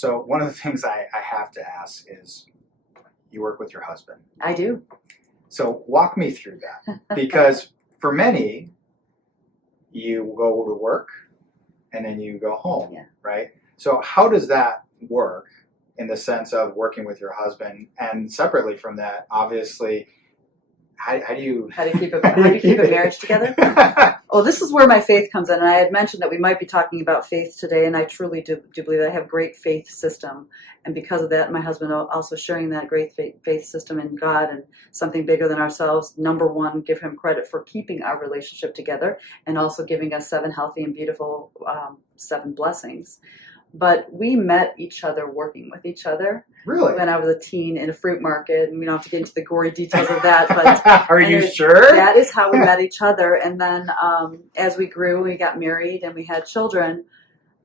So one of the things I have to ask is, you work with your husband. I do. So walk me through that, because for many, you go to work and then you go home, right? So how does that work in the sense of working with your husband? And separately from that, obviously, how do you keep a marriage together? Oh, this is where my faith comes in. And I had mentioned that we might be talking about faith today, and I truly do believe that I have a great faith system. And because of that, my husband also sharing that great faith system in God and something bigger than ourselves. Number one, give him credit for keeping our relationship together and also giving us 7 healthy and beautiful 7 blessings. But we met each other working with each other. Really? When I was a teen in a fruit market, and we don't have to get into the gory details of that. But are you sure? That is how we met each other. And then as we grew, we got married and we had children.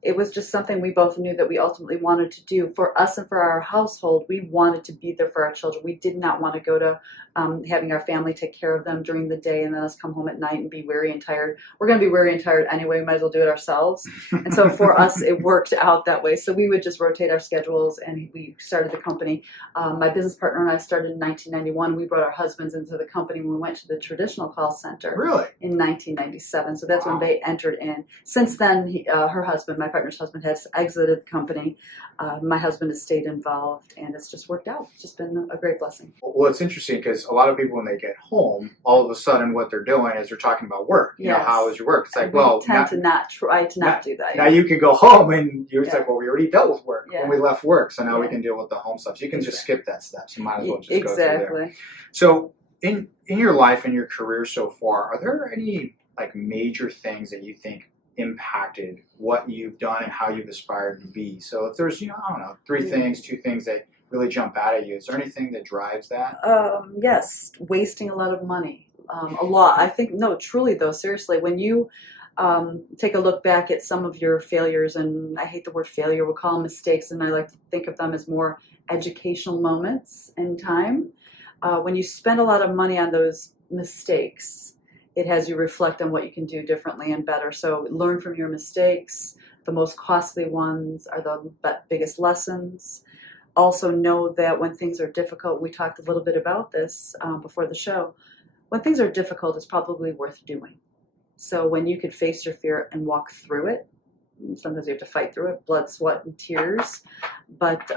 It was just something we both knew that we ultimately wanted to do for us and for our household. We wanted to be there for our children. We did not want to go to having our family take care of them during the day and then us come home at night and be weary and tired. We're going to be weary and tired anyway. We might as well do it ourselves. And so for us, it worked out that way. So we would just rotate our schedules, and we started the company. My business partner and I started in 1991. We brought our husbands into the company when we went to the traditional call center. Really? In 1997. So that's when they entered in. Since then, her husband, my partner's husband, has exited the company. My husband has stayed involved, and it's just worked out. It's just been a great blessing. Well, it's interesting because a lot of people, when they get home, all of a sudden what they're doing is they're talking about work. You know, how is your work? It's like, well, tend to not try to not do that. Now you can go home and you're like, well, we already dealt with work when we left work, so now we can deal with the home stuff. So you can just skip that step. So you might as well just go through there. So in your life and your career so far, are there any like major things that you think impacted what you've done and how you've aspired to be? So if there's, I don't know, 3 things, 2 things that really jump out at you, is there anything that drives that? Yes, wasting a lot of money. A lot. I think, no, truly though, seriously, when you take a look back at some of your failures, and I hate the word failure, we'll call them mistakes, and I like to think of them as more educational moments in time. When you spend a lot of money on those mistakes, it has you reflect on what you can do differently and better. So learn from your mistakes. The most costly ones are the biggest lessons. Also know that when things are difficult, we talked a little bit about this before the show, when things are difficult, it's probably worth doing. So when you could face your fear and walk through it, sometimes you have to fight through it, blood, sweat, and tears, but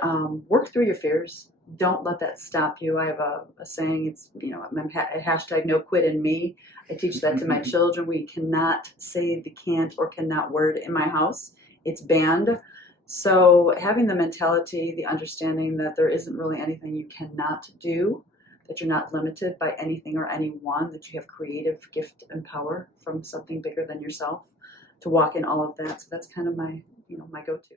work through your fears. Don't let that stop you. I have a saying, it's, hashtag no quit in me. I teach that to my children. We cannot say the can't or cannot word in my house. It's banned. So having the mentality, the understanding that there isn't really anything you cannot do, that you're not limited by anything or anyone, that you have creative gift and power from something bigger than yourself, to walk in all of that. So that's kind of my, my go-to.